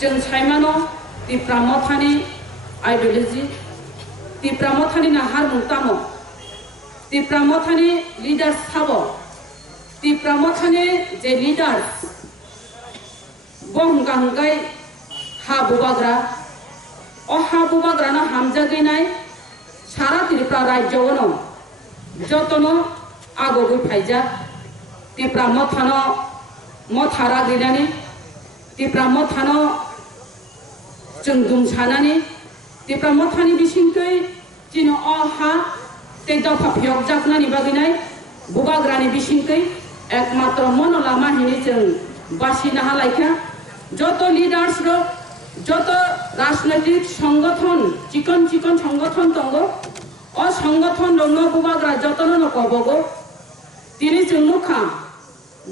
जों साइमानो ती प्रामथानी आइडियोलॉजी ती प्रामथानी नाहार मुक्तामो ती प्रामथानी लीडर्स थाबो ती प्रामथानी जे लीडर्स बहंगा हंगाय हा बुबाग्रा ओ हा बुबाग्रा ना हामजागैनाय सारा त्रिपुरा राज्योनो जतनो आगोगै फाइजा त्रिपुरा मथानो मथारा गैनानै त्रिपुरा मथानो जों दुमसानानै त्रिपुरा मथानि बिसिंखै जिनो अहा ते दफा फियक जागनानि बागैनाय बुबाग्रानि बिसिंखै एकमात्र मन लामा हिनि जों बासिनो हालायखा যত লিডার্স যত রাজনৈতিক সংগঠন চিকন চিকন সংগঠন দङ অ সংগঠন দङ বুবাগ্रा যতनो কবगो তিনি जोंनुखा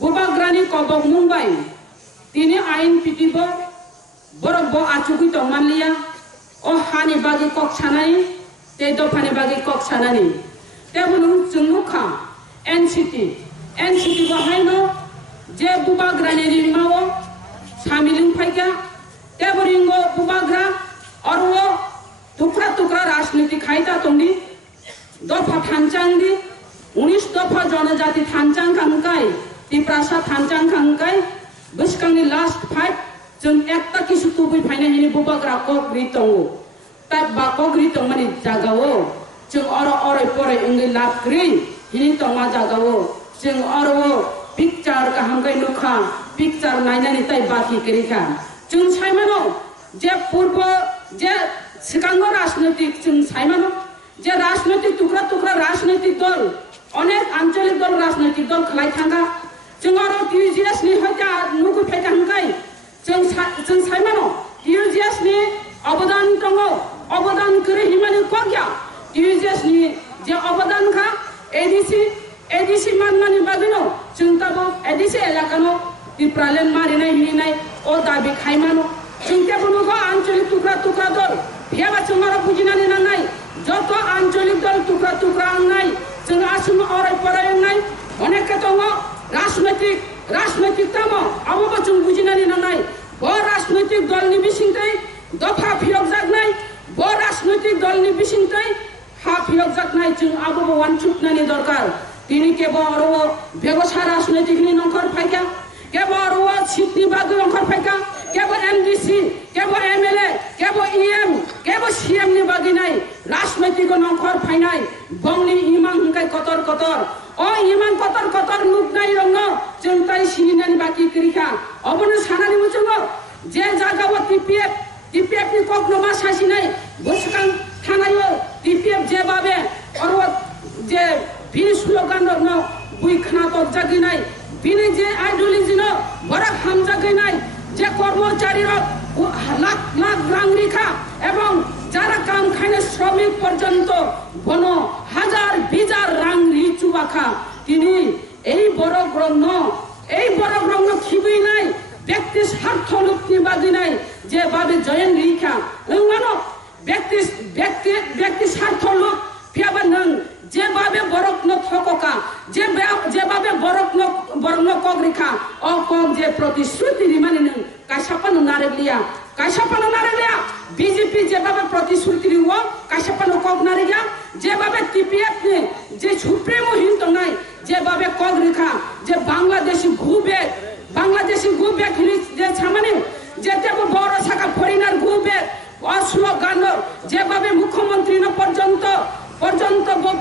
बुबाग्रानि कबक मुंबाय তিনি आइन पिटिब बरब आचुगि दंमानलिया अ हानि बागै कक सानानि ते दफानि बागै कक सानानि तेबुनु जोंनुखा एनसीटी बहायनो जे बुबाग्रानि रिमाव शामिलिं फाइगा तेबरिंगो बुबाग्रा और वो टुकड़ा टुकड़ा राजनीति खाइता तुंडी दफा थांचांगी 19 दफा जनजाति थांचांग खांगाय त्रिपुरासा थांचांग खांगाय बिसकांनि लास्ट फाइट जों एकता किसु तुबै फाइना हिनि बुबाग्रा कग्रि दंगो ता बाकग्रि दंमानि जागावो जों अरै परै इंगै लाबग्रि हिनि दंमा जागावो जों अरो पिक्चार का हमगाय नुखा पिक्चार नायनानै ताइ बाखि करिखा जों साइमानो जे पूर्व जे सिगांगो राजनैतिक जों साइमानो जे राजनैतिक टुकड़ा टुकड़ा राजनैतिक दल अनेक आंचलिक दल राजनैतिक दल खलाय थांगा जों आरो टीयूजीएस नि हयता नुगु फाइता हंगाय जों साइमानो टीयूजीएस नि अवदान दङ अवदान करे हिमानि कग्या टीयूजीएस नि जे अवदान खा एडीसी माननानि बागैनो जों ताबो एडीसी एलाकानो त्रिपुरालेन मारिनाय हिनाय ओ दाबि खायमानो जों तेबुनुगो आंचलिक टुकड़ा टुकड़ा दल फेबा जों आरो बुजिनानै नांनाय जत आंचलिक दल टुकड़ा टुकड़ा नाय जों आसुम अराय पराय नाय अनेक दङ राजनैतिक तामो आबो जों बुजिनानै नांनाय ब राजनैतिक दलनि बिसिंथै दफा फियक जागनाय ब राजनैतिक दलनि बिसिंथै हा फियक जागनाय जों आबो वानचुकनानि दरकार তিনি কেবল ব্যবসা রাজনৈতিক নংখর ফাইকা কেবল সিটনি বাগৈ নংখর ফাইকা কেবল এমডিসি কেবল এমএলএ কেবল ইএম কেবল সিএম নি বাগৈ নাই রাজনৈতিক নংখর ফাইনাই বংনি ইমান হুঙ্কাই কতর কতর ও ইমান কতর কতর নুক নাই রঙ जों তাই সিনিনানি বাকি করিখা অবনে সানানি মুচङ যে জাগাও টিপিএফ नि কগ্नमा সাসিনাই বসকাং থানাयो টিপিএफ जेबाबे और जे बिनि स्लोगान दङ बुइ खानातक जागिनाय बिनि जे आइडियोलॉजी न बराक हाम जागिनाय जे कर्मचारी लाख लाख रां रिखा एवं যারা কাম খাইনে শ্রমিক পর্যন্ত বন হাজার বিজার রাং রিচুবাখা তিনি এই বড় গ্রহণ খিবই নাই ব্যক্তি স্বার্থ লুপ্তি বাদি নাই যে ভাবে জয়েন রিখা মানো ব্যক্তি স্বার্থ লোক ফিয়াবা নং যেভাবে বরকন থকা যেভাবে বরকন কগ্রিখা অ কক যে প্রতিশ্রুতি রিমানি নং কাইসাপানো নারেলিয়া বিজেপি যেভাবে প্রতিশ্রুতি রিও কাইসাপানো কক নারেগা যেভাবে টিপিএফ নে যে সুপ্রিমো হিন্ত নাই যেভাবে কগ্রিখা যে বাংলাদেশি গুবে হিনি যে ছামানে যেতে বড় শাখা ফরিনার গুবে অশ্লোগান যেভাবে মুখ্যমন্ত্রী পর্যন্ত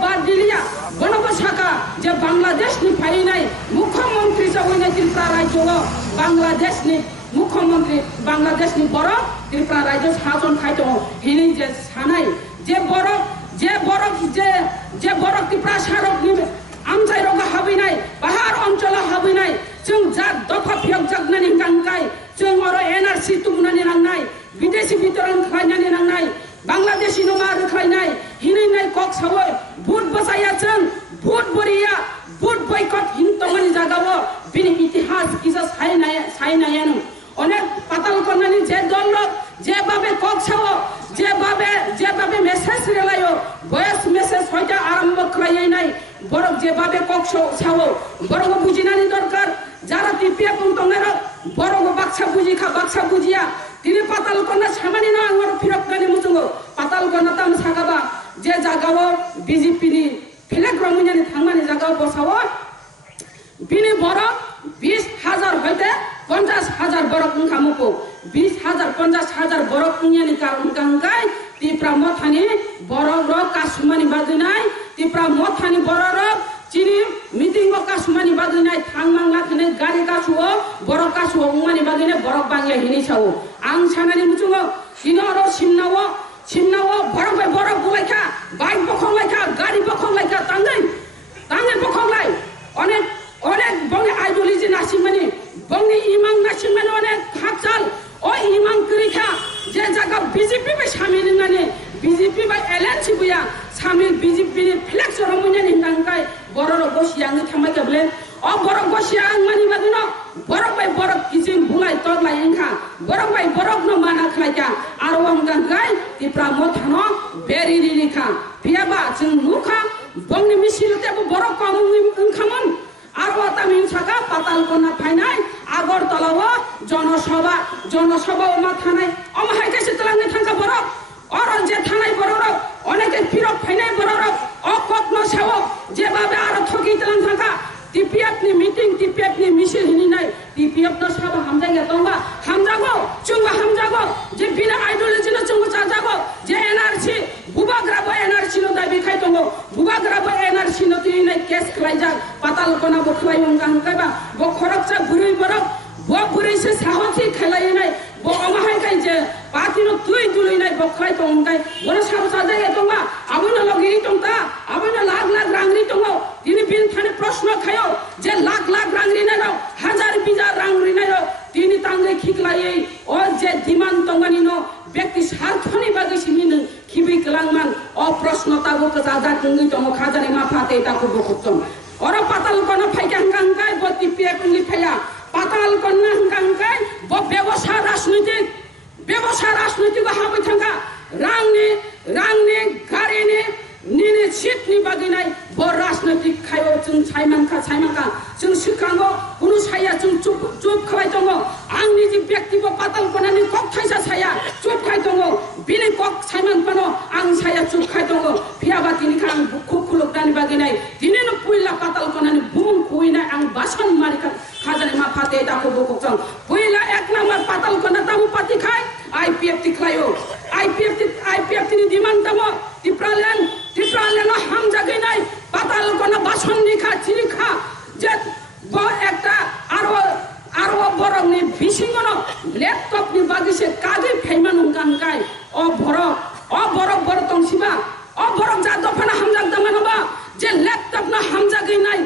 বাদ দিলিয়া বনব শাখা যে বাংলাদেশ নি ফাই নাই মুখ্যমন্ত্রী সবইনে ত্রিপুরা রাজ্য বাংলাদেশ নি মুখ্যমন্ত্রী বাংলাদেশ নি বড় ত্রিপুরা রাজ্য শাসন খাইতো হিনি যে সানাই যে বড় ত্রিপুরা সারক নি আমজাই রগা হাবি নাই পাহাড় অঞ্চল হাবি নাই जों जा दफा फियक जागनानि गांगाय जों आरो एनआरसी तुगनानि नांनाय विदेशी वितरण खायनानि नांनाय बांग्लादेशी नमा रखायनाय हिनैनाय कक सावै भुट बसाया जों भुट बरिया भुट बयकट हिंतमानि जागावो बिनि इतिहास किसा सायनायान अनेक पाताल करनानि जे दल जे भाबे कक सावो जे भाबे मेसेज रेलायो भয়েস मेसेज হয়তো आरंभ खालाय নাই बरक जे भाबे कक सावो बरक बुजिनानि दरकार যারা টিপিএফ তংনেরা বড় বাক্সা বুঝিয়া তিনি जागाव BJP नि फ्लेग रमुनियानि थांमानि जागाव बसावो बिनि बरक 20,000 হইতে 50,000 बरक उनखामुको 20,000 50,000 बरक उनियानि कारण गांगाय तिप्रा मथानि बरक र कासुमानि बादिनाय तिप्रा मथानि बरक चिनि मिटिंग व कासुमानि बादिनाय थांमांला खने गारि कासुओ बरक कासुओ उमानि बादिनाय बरक बांगिया हिनि सावो आं सानानि मुचुङो सिनरो सिमनावो बरक बाय बरक बुलायखा बाइक बखंलायखा गारि बखंलायखा तांगै बखंलाय অনেক বঙ্গে আইডিওলজি নাসিমানি বঙ্গে ইমাং নাসিমানি অনেক হাকচাল ও ইমাং করিখা যে জায়গা বিজেপি বাই সামিল নানি বিজেপি বাই এলএনসি বুয়া সামিল বিজেপি नि फ्लेक्स रमुनियानि हिंगांगाय बरर गसियाङै थांबाय गेबले अ बरक गसियां मानि बादुनो बरक बाय बरक किजिं बुलाय तगलाय एंखा बरक बाय बरक न माना खलायका आरो अंगांगाय तिप्रा मथानो बेरिरिखा पियाबा जों नुखा बंनि मिसिलतेबो बरक कामुं ओंखामन आरो तामिन साका पाताल कोना फाइनाय आगरतलाव जनसभा मा थानाय अमहाय कैसे तलांनि थांका बरक और जे थानाय बरक अनेके पिरक फाइनाय बरक अ कतनो सावो जे बाबे आरो थगि तलां थांका टीपीएफ नि मीटिंग टीपीएफ नि मिसिल हिनिनाय टीपीएफ न साबा हामजाय तंबा हामजागो चुंगा हामजागो जे बिना आइडियोलॉजी न चुंगो चाजागो जे एनआरसी बुबाग्राबो एनआरसी न दाबि खाय दंगो बुबाग्राबो एनआरसी न तिनाय केस खलायजा पाताल कोना बखलाय उंगां कायबा बो खरकचा बुरै बरक बो बुरैसे साहसी खलायनाय बो अमाहाय काय जे पार्टी न तुई दुलैनाय बखलाय तंगाय बोन साबो चाजाय दंबा आबोन लगि तंता आबोन लाख लाख रांनि दंगो तिनि बिन थाने प्रश्न खायो जे लाख लाख रांनि नाय हजार बिजार रांनि नाय तिनि तांगे खिखलायै ओ जे दिमान तंगानि न व्यक्ति स्वार्थनि बागै सिमिन खिबि गलांमान अ प्रश्नताबो कजाजा तुंगि तंग खाजानि मा फाते ताको बखुतम और पाताल कोना फाइका हंगांगाय बो टीपीएफनि फाया पाताल कोना हंगांगाय बो व्यवसाय राजनीतिक हाबै थांगा रांनि गारिनि निने सीटनि बागिनाय बो राजनीतिक खायो जों साइमानखा जों सिखांगो कुनु साया जों चुप खालाय दङ आंनि जे व्यक्तिबो पाताल कोनानि कक थाइसा साया चुप खाय दङ बिनि कक साइमान पनो आं साया चुप खाय दङ फियाबा तिनि खां बुखु खुलुकदानि बागिनाय दिनेनो पुइला पाताल कोनानि बुम खुइनाय आं बासन मारिका खाजानि मा फाते दाको बकजों पुइला एक नम्बर पाताल कोना तामु पाति खाय आईपीएफ तिख्लायो आईपीएफ तिनि दिमान दङ टिप्रालेन हामजागैनाय पाताल कोना बासन निखा चिनिखा जे ब एकटा आरो बरकनि बिसिङनो लैपटपनि बागिसे कागै फाइमान उंगांगाय अ बरक बरतंसिबा अ बरक जा दफाना हामजाग दमानबा जे लैपटप न हामजागैनाय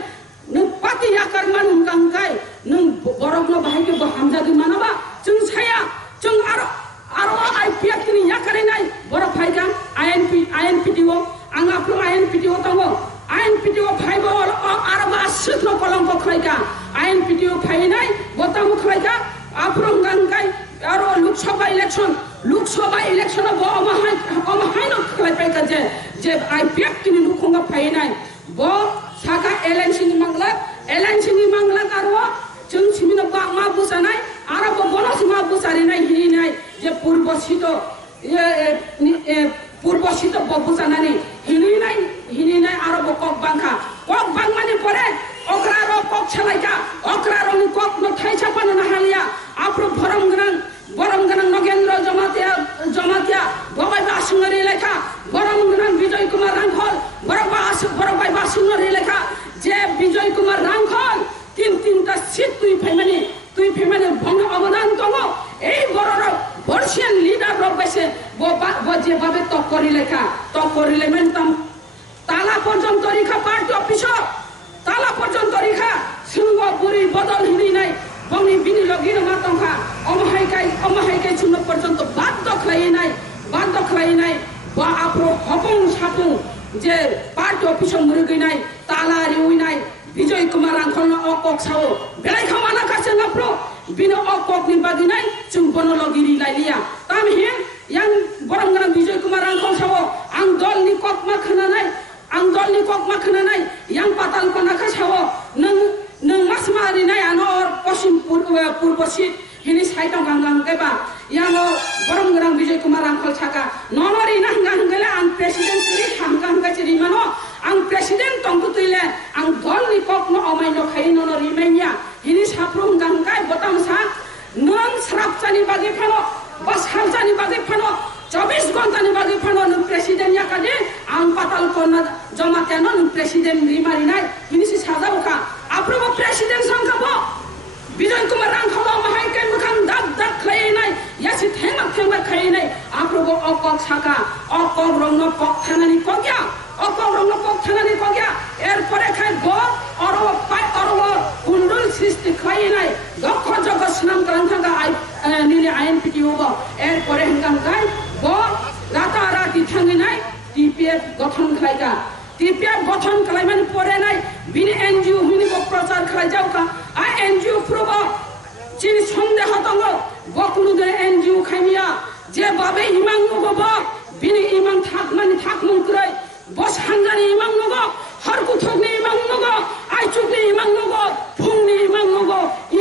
नों पाति याकार मान उंगांगाय नों बरक न बाहायके ब हामजागै मानबा जों साया जों आरो आईपीएफ तिनि याकारैनाय बरक फाइगा आईएनपीटीओ आं आपलो आईएनपीटीओ दङो आईएनपीटीओ फाइबो आरो बासिनो कलंक खलायगा आईएनपीटीओ फाइनाय गतामु खलायगा आपरो गांगाय आरो लोकसभा इलेक्शन बो अमहाय न खलायपायगा जे आईपीएफ तिनि लुखंगा फाइनाय बो साका एलएनसी नि मांगला आरो जों सिमिनो मा बुसानाय आरो बो बनस मा बुसारिनाय हिनाय जे पूर्वसित बुसानानै हिनिनाय आरो बो कक बां माने परे अक्रारो कक छलायका अक्रारो नि कक न थाइसा पानो न हालिया आप्रो भरम गनन नगेन्द्र जमातिया बबाय बासिङरि लेखा भरम गनन विजय कुमार रांखल बरबाय बासिङरि लेखा जे विजय कुमार रांखल तीनटा सीट तुई फेमाने भंग अवदान दङ এই বড়র বর্ষিয়ান লিডার রবাইছে যে ভাবে তকরি মেনতাম তালা পর্যন্ত রেখা পার্টি অফিস তালা পর্যন্ত রেখা সিংহ বুড়ি বদল হিনি নাই বংনি বিনি লগিনো মাতংখা অমহাইকাই শূন্য পর্যন্ত বাধ্য খাই নাই বা আপরো হপং সাপং যে পার্টি অফিস মুরগি নাই তালা রিউই নাই বিজয় কুমার রাংখল অকক সাও বেলাই খামানা কাছে নাপ্রো बिनो अकक नि बागिनाय जों बनलगिरि लाइलिया तामहि yang borang-borang Bijoy Kumar Rangkong sawo ang dol ni kok makhananai yang patal konaka sawo nang mas mari nai ano posim purbosit hini saitong gangang keba yang borong gerang Bijay Kumar Angkol Chaka nonori nanggang gele ang presiden kiri hanggang kaciri mano ang presiden tongku tuile ang dol ni kok no omai no khai nonori menya ini saprung gangkai botam sa non serap cani bagi phano bas ham cani bagi phano 24 ঘন্টা ni bagi phano no presiden ya kade ang patal kona jamatyano no presiden rimari nai ini si saja buka aprobo presiden sangkabo Bijay Kumar Angkol mahai kai bukan dak khai nai ya si thema khai nai aprobo okok saka okok rong no pok thanani kokya okok rong no pok thanani kokya erpore khai go oro pai oro kundul sristi khai nai dokho jogo snam karan thanga ai nini INPT hobo erpore hangam kai bo রাতারাতি থাঙ্গি নাই TPF গঠন খাইগা TPF গঠন খাইমানি পরে নাই বিনি NGO হিনি প্রচার খাই যাওকা I NGO প্রব চিনি সন্দেহ তঙ্গ বকুনুদের এনজিও খাইমিয়া যে বাবে ইমাং নগব বিনি ইমাং থাকমানি থাকমুন করাই বস হাঙ্গানি ইমাং নগ হরকু থগনি ইমাং নগ আইচুকনি ইমাং নগ ফুংনি ইমাং নগ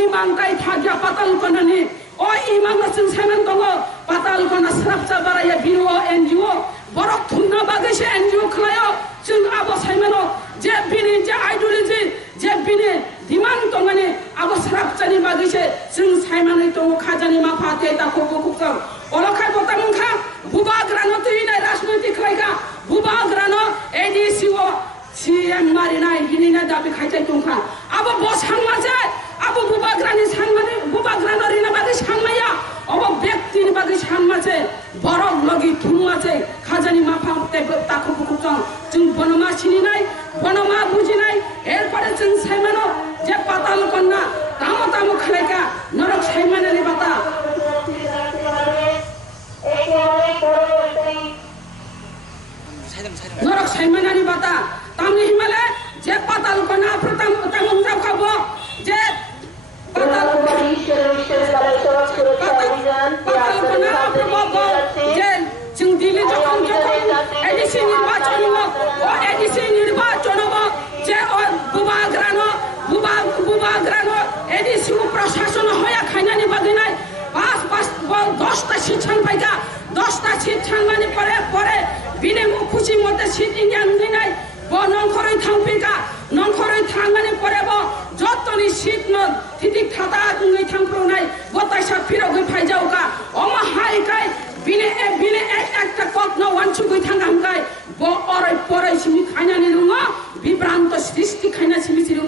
ইমাং কাই থাগিয়া পাতাল কনানি o imam rasul sanan dongo patal kona srapcha baraya biro NGO borok thunna bage se NGO khlayo chung abo saimano je bini je ideology je bini diman tongani abo srapcha ni bage se chung saimani to khajani ma phate ta khoko khukta olokai botamung kha bubagrano tuina rajnৈতিক khlaiga bubagrano ADC o CM marinai hinina dabi khaitai tongkha abo bos hangmaje abo bubagrani sangmani bubagrano rina bage sangmaya abo ব্যক্তির bage sangmaje borok logi thungmaje khajani mafa te takho khukchong chung bonoma chini nai bonoma buji nai erpore chung saimano je patal konna tamo khlaika norok saimanani bata norok saimanani bata tamni himale je patal konna pratam tamung khabo je patal konna probo je chung dili jokon ADC নির্বাচন ও ADC নির্বাচন যে বুবাগ্রানো ADC প্রশাসন হয়া খাইনানি বাগিনাই পাঁচ 10টা seat ছাংপাইগা 10টা seat ছাংমানি পরে বিনে খুশি মধ্যে সিট ইন্ডিয়ান দিনাই ব নংখরই থাংপিকা নংখরই থাংমানি পরে ব যতনি সিট ন থিতিক থাতা গুই থাংপ্রনাই বতাইসা ফিরগই ফাইজাওকা অমা হাইকাই বিনে একটা কক ন ওয়ানচুগই থাংগামকাই ব অরই পরই সিমি খাইনানি রুঙ বিভ্রান্ত সৃষ্টি খাইনা সিমি সিরুঙ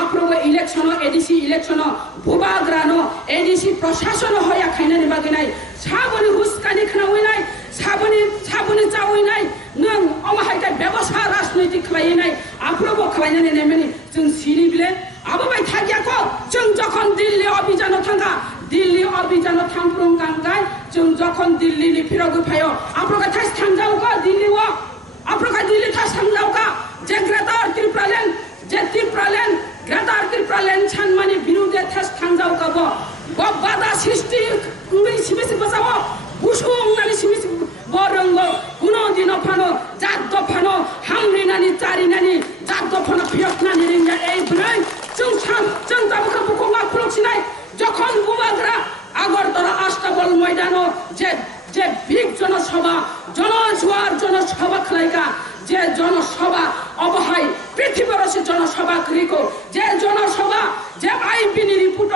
আপ্রব ইলেকশন ADC ইলেকশন বুবাগ্রানো ADC প্রশাসন হয়া খাইনানি বাগিনাই সাবনি হুস্কানি খানাউই নাই সাবনি চাউই নাই নং অমাহাইকাই ব্যবসা রাজনৈতিক খালাই নাই আপ্রব খাইনানি নেমেনি जों সিরিবলে আবাবাই থাকিয়া ক जों যখন দিল্লি অভিযান থাঙ্গা দিল্লি অভিযান থাংপ্রং গাঙ্গাই जों যখন দিল্লি নি ফিরগু ফায়ো আপ্রকা থাস থাংজাও ক দিল্লি ও আপ্রকা দিল্লি থাস থাংজাও কা যে গ্রেটার ত্রিপুরালেন গ্রেটার ত্রিপুরালেন ছানমানি বিরুদ্ধে থাস থাংজাও কা ব বাদা সৃষ্টি কুই সিবিসি বসাও বুসুং নানি সিবিসি বরঙ্গ কুনো দিন ফানো জাত ফানো হামরি নানি চারি নানি জাত ফানো ফিয়ক নানি রিঙ্গা এই ব্রই जों দাবুকা বুকুমা খুলছিনাই যখন বুবাগ্রা আগরতলা আস্তাবল ময়দানো যে বিগ জনসভা জনসভা খালাইকা যে জনসভা অবহাই পৃথিবীর সে জনসভা করিকো যে জনসভা যে আইপি রিপুট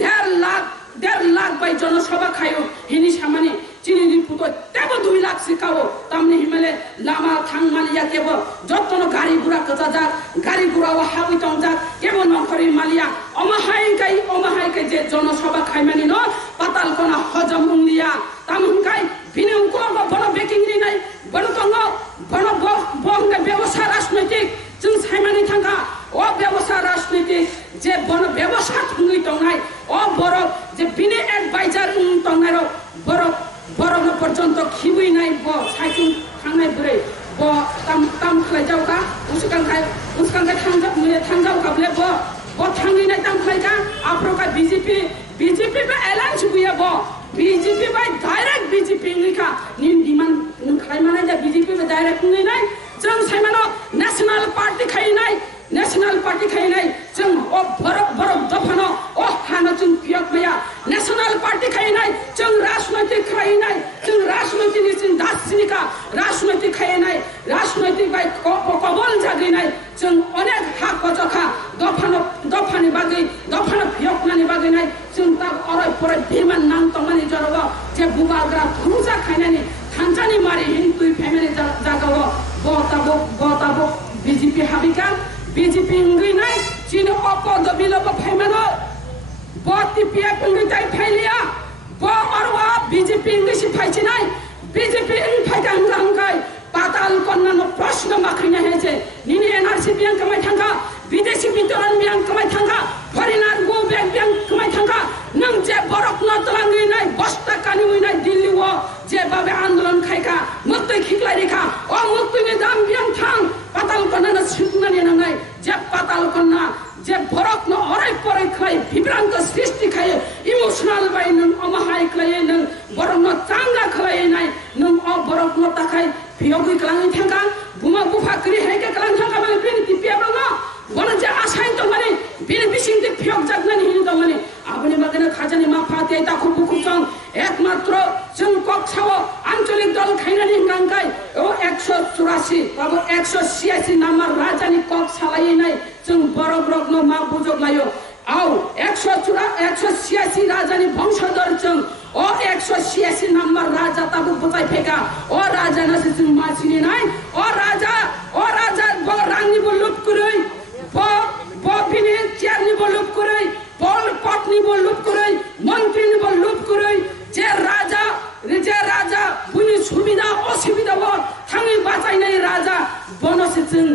1.5 লাখ বাই জনসভা খায়ো হিনি সামানি চিনি রিপুট তেব 2 লাখ সিকাও তামনি হিমালে লামা থাংমালিয়া কেব যতন গাড়ি গুড়া কচা যাক গাড়ি গুড়া ও হাউই তং যাক কেব নখরি মালিয়া অমাহাইকাই যে জনসভা খাইমানি ন পাতাল কোনা হজম উংলিয়া তামুনকাই বিনে উকো বন বেকিং নি নাই বন তং বন বঙ্গে ব্যবসা রাজনৈতিক जों সাইমানি থাঙ্গা ও ব্যবসা রাজনৈতিক যে বন ব্যবসা থুঙ্গি তংনাই ও বরক যে বিনে অ্যাডভাইজার তংনার বরক পর্যন্ত খিবুই নাই ব সাইকিং থাংনাই বরে ব তাম খাই যাওকা উসকাংখাই থাংজাও কাবলে ব থাঙ্গি নাই তাম খাইকা আপ্রকা বিজেপি বা এলায়েন্স বুয়া ব বিজেপি বাই ডাইরেক্ট বিজেপি নিকা নিন ডিমান্ড খাইমানা যা বিজেপি বা ডাইরেক্ট নাই जों साइमानो नेशनल पार्टी खाइनाय जों ओ बरफ दफानो ओ हानो जों पियक भया नेशनल पार्टी खाइनाय जों राजनैतिक खाइ खायनाय जों राजनैतिकनि जों दासिनिका राजनैतिक खायनाय राजनैतिक बाय कबल जागैनाय जों अनेक हा खजखा दफानि बागै दफानो फियकनानि बागैनाय जों दा अराय फराय बिमान नां तमानि जरब जे बुबाग्रा फुजा खायनानि थानजानि मारि हिन्दु फेमिलि जागाव बताबो बीजेपी हाबिका बीजेपी इंगैनाय चिनो अपद बिलब फायमानो BTPF इंगैताय फायलिया अरवा बीजेपी इंगैसि फायचिनाय बीजेपी फायगा हंगाय पाताल कन्नानो प्रश्न माखैना हेजे निनि एनआरसी बियां कमाय थांगा विदेशी बितरण बियां कमाय थांगा फरेनार गो बेग बियां कमाय थांगा नों जे बरक न तलांगैनाय बस्ता कानि उइनाय दिल्ली व जे बाबे आंदोलन खायका मुक्ति खिक्लारिखा ओ मुक्तिनि दाम बियां थां पाताल कन्नानो सिटनानि नांनाय जे पाताल कन्ना जे बरक न अराय पराय खाय विभ्रांत सृष्टि खाय इमोशनल बाय नों अमाहाय खाय नों बरक न चांगा खायनाय नों अ बरक न ताखाय फियगै कलाङै थांगा बुमा बुफा करि हायके कलां थांगा माने बिनि टिपियाबो न बन जे आसाइन त माने बिनि बिसिं दे फियग जागनानि हिनि त माने आबनि बागेनो खाजानि मा फाते ता खुबु खुबसं एकमात्र जों कक्षाव आঞ্চলিক दल खायनानि गांगाय ओ 184 बाबो 186 नाम्बार राजानि कक्ष सालायनाय जों बरक रग्न मा बुजक लायो आव 186 राजानि वंशधर जों ओ 186 नंबर राजा ताबु बचाय फेका ओ राजा नसे जों मासिनि नाय ओ राजा ब रांनि ब लुट कुरै ब बिनि चेयरनि ब लुट कुरै बल पत्नी ब लुट कुरै मन्त्रीनि ब लुट कुरै जे राजा बुनि सुबिदा असुबिदा ब थाङै बाचायनाय राजा बनसे जों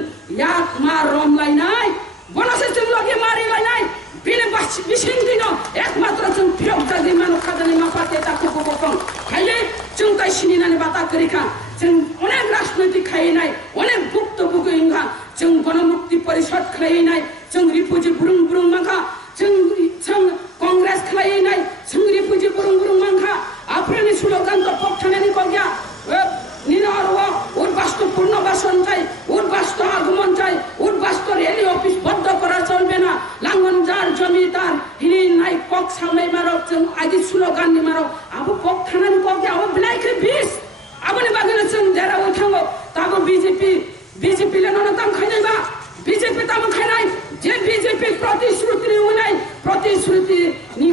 याक मा रमलायनाय बनसे जों लगे मारिलायनाय बिनि बिसिं दिनो एकमात्र जों फियक जागै मानो खाजानि मा फाते ता खुबु खायले जों ताइ सिनिनानि बाता करिखा जों अनेक राजनैतिक खायनाय अनेक भुक्तभोगी इंगा जों गणमुक्ति परिषद खायनाय जों रिफुजी बुरुं माखा जों कांग्रेस खायनाय जों रिफुजी बुरुं माखा आफ्रेनि स्लोगान तो पक्षानि कग्या निनारवा उद्बास्त पूर्णबासन चाই उद्बास्त আগমন চাই उद्बास्त রেলি অফিস বন্ধ করা চলবে না লাঙ্গনজার জমিদার হিনি নাই কক সামলাই মারো जों আদি স্লোগান নি মারো আবু কক থানানি কক আবু ব্লাইকে বিস আবনি বাগেনে जों দেরা উঠাঙ্গো তাবো বিজেপি লেননা তাম খাইনাইবা বিজেপি তাম খাইনাই যে বিজেপি প্রতিশ্রুতি উনাই প্রতিশ্রুতি নি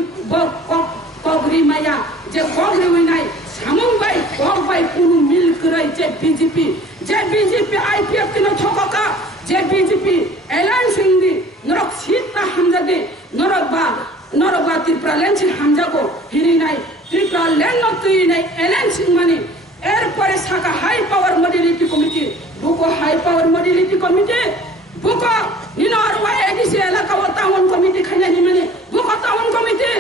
কগরি মায়া যে কগরি উনাই সামংবাই কগবাই পুরু মিল করে যে বিজেপি আইপিএফ তিন ঠকা যে বিজেপি এলায়েন্স হিন্দি নরক সিতা হামজাদে নরকবা ত্রিপুরা লেন্স হামজাগো হিরি নাই ত্রিপুরা লেন তুই নাই এলায়েন্স মানে এরপরে সাকা হাই পাওয়ার মডেলিটি কমিটি বুকো হাই পাওয়ার মডেলিটি কমিটি বুকো নিনার ওয়া এডিসি এলাকা ও টাউন কমিটি খাইনানি মানে বুকো টাউন কমিটি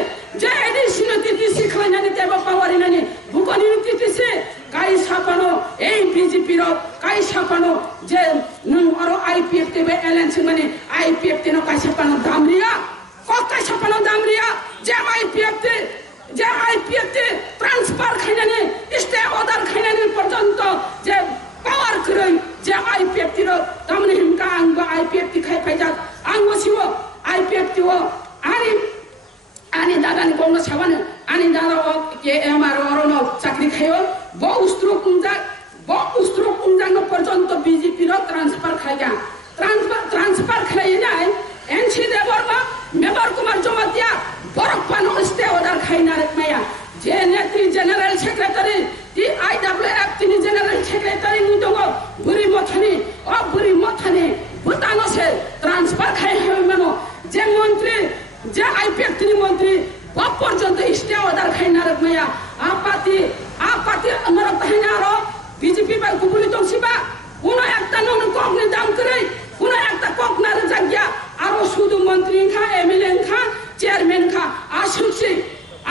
যে এডিসি টিটিসি খাইনানি দেব পাওয়ার ইনানি বুকো টিটিসি কাই ছাপানো এই বিজেপি র কাই ছাপানো যে নং আরো আইপিএফ তে এলায়েন্স মানে আইপিএফ তে ন কাই ছাপানো দামরিয়া কাই ছাপানো দামরিয়া যে আইপিএফ তে ট্রান্সফার খাইনানি স্টে অর্ডার খাইনানি পর্যন্ত যে পাওয়ার করে যে IPF ti ro tamne himka angba IPF ti khai phaijak angbo siwo IPF ti wo ani dadani kongno sabane ani dada o ke amaro orono chakri khayo bo ustru kunjang no porjonto BJP ro transfer khaiga transfer khlai nai NC Debbarma member Kumar Jamatia বরক পানো stay order খাইনা রে মায়া যে নেত্রী general secretary টি আইডব্লিউএফ তিনি general secretary নি দঙ্গ বুরি মথানি ভুটানসে transfer খাই হয় মানো যে মন্ত্রী যে আইপিএফ তিনি মন্ত্রী বপ পর্যন্ত স্টে অর্ডার খাইনা রে মায়া আপাতি নরক তাহিনা র বিজেপি বাই কুবুলি তংসিবা কোন একটা নন কগ্নি দাম করে কোন একটা কগ্নার জায়গা আরো শুধু মন্ত্রী খা এমএলএ খা চেয়ারম্যান খা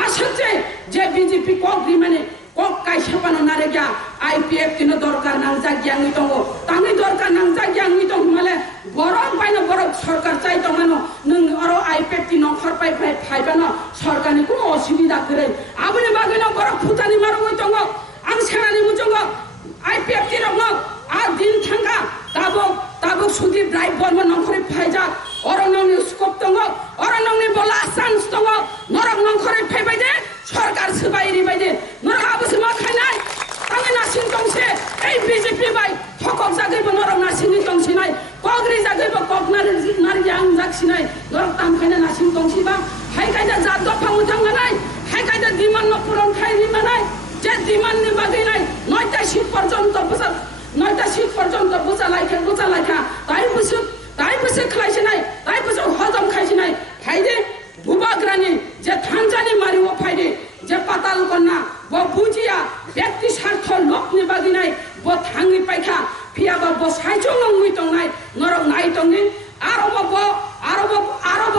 আসছে যে বিজেপি কগ্রি মানে কক কাই ছাপানো না রে গা আইপিএফ তিন দরকার নাং জায়গা নি দঙ্গ তাঙ্গি দরকার নাং জায়গা নি দং মানে বরং পাইনো বরং সরকার চাই তো মানো নং আরো আইপিএফ তিন খর ফাইবানো সরকারনি কোনো অসুবিধা করে আবনি বাগেনো বরং ফুটানি মারো গই দঙ্গ আং সেনানি মুজঙ্গ আইপিএফ তিন রং আর দিন থাঙ্গা তাবো সুদীপ রায় বর্মা নংখরে ফাইজাক অরনংনি স্কোপ দঙ্গ অরনংনি বলা চান্স দঙ্গ নরক নংখরে ফাইবাইদে সরকার সবাই রিবাইদে নরক আবুসে sisinai norok tamkhaina nasim tongsiba hai kaida jat dopha mujang manai hai kaida diman no puron khai ni manai je diman ni bagai nai 9টা শীত পর্যন্ত বুঝা 9টা শীত পর্যন্ত বুঝা লাইখা তাই বুঝে খাইছে নাই তাই বুঝে হজম খাইছে নাই ফাইদে ভূভাগ্রানি যে থানজানি মারিও ফাইদে যে পাতাল কন্যা ব বুজিয়া ব্যক্তি স্বার্থ লোক নিবাগি নাই ব থাঙ্গি পাইখা ফিয়াবা ব সাইজং মুই তং নাই নরক নাই তংনি আরব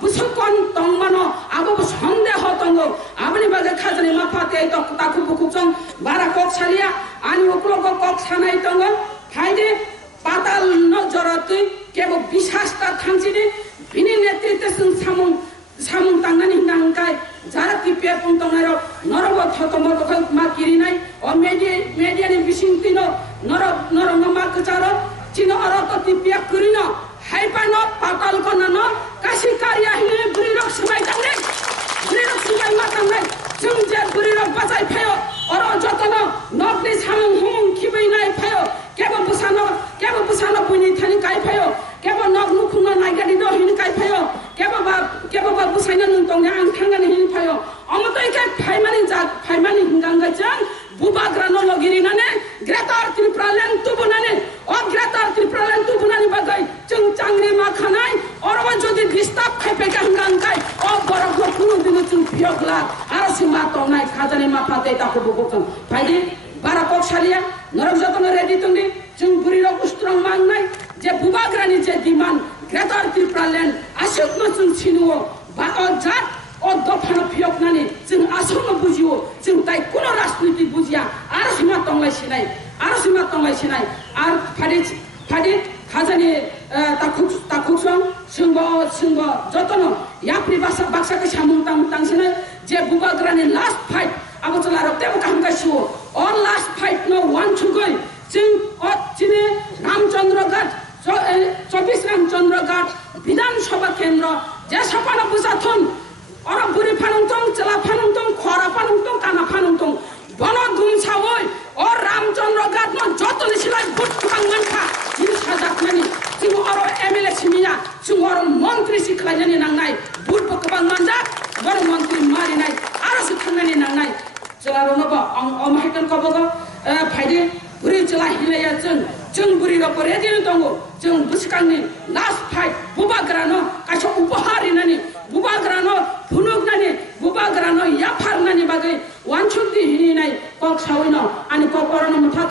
বুসকন তংমানো আবো সন্দেহ তঙ্গ আপনি বাগে খাজনি মাফাতে তো তাকু বুকুচং বারা কক ছালিয়া আনি উপলো কক ছানাই তঙ্গ ফাইদে পাতাল নজরতে কেবল বিশ্বাসটা থামছিনি বিনি নেতৃত্বে সামুং তাংনানি নাংকাই যারা কিপিয়া পন্তনার নরব থতম তখন মা কিরি নাই ও মেডিয়ানি বিসিংতিনো নরঙ্গ মা কচার চিনো অরত কিপিয়া করিন হাইপানো পাতাল কনান কাশি কারিয়া হিনে বুড়িরক সবাই তাংনে বুড়িরক সবাই মা তাংনে जों जे बुरिरक बाजाय फायो अर जतन नकनि सामुं हुमुं खिबै नाय फायो केबो बुसानो बुनि थानि गाय फायो केबो नक नुखुनो नायगानि द हिन गाय फायो केबो बा बुसाइनो नुं तंने आं थांगानि हिन फायो अमतय के फाइमानि हिंगांगा जों बुबाग्रानो लगिरिनाने ग्रेटर त्रिपुरालेन तुबुनाने अ ग्रेटर त्रिपुरालेन तुबुनानि बागै जों चांग्रि मा खानाय अरबा जदि डिस्टार्ब खायफेगा हिंगांगाय अ बरफ खुनु दिनो जों फियगला आरो सिमा तंनाय खाजानि मा फाते ताखौ बुबुकजों फाइदि बारा पक्षालिया नरक जतन रेडि तंदि जों बुरिरक उस्त्रं मांगनाय जे बुबाग्रानि जे दिमान ग्रेटर त्रिपुरालेन आसुकनो जों सिनुओ बा अ जात ও দফানো ফিয়কনানি जों আসন্ন বুঝিও जों তাই কোন রাজনীতি বুঝিয়া আর সীমা তংলাইছিনাই আর ফাদি খাজানি তাখুকসং সিংহ যতন ইয়াপ্রি বাক্সাকে সামুং তাংছিনাই যে বুবাগ্রানি লাস্ট ফাইট আবচলার তেব কামগাসিও all last fight no one ছুগই जों চিনে রামচন্দ্রঘাট 24 রামচন্দ্রঘাট বিধানসভা কেন্দ্র যে সপানো বুঝাথন অরব বুড়ি ফানুংতং চেলা ফানুংতং খরা ফানুংতং কানা ফানুংতং বন দুমসাওই ও রামচন্দ্রঘাট ন যতনি সিলাই বুটখাং মানখা যিনি সাজাকনানি जों অর এমএলএ সিমিয়া जों অর মন্ত্রী সিখলাইনানি নাংনাই বুট বকবাং মানজা বড় মন্ত্রী মারিনাই আর সিখানানি নাংনাই চেলা রনবা অমহাইকন কবগ ফাইদে बुरि चला हिलाया जों बुरि रक रेडिनो दङ जों बुसकांनि लास्ट फाइट बुबाग्रानो कासो उपहारिनानि बुबाग्रानो फुनुगनानि बुबाग्रानो याफारनानि बागै वानसुक्ति हिनिनाय कक सावैनो आनि कक अरनो मुथा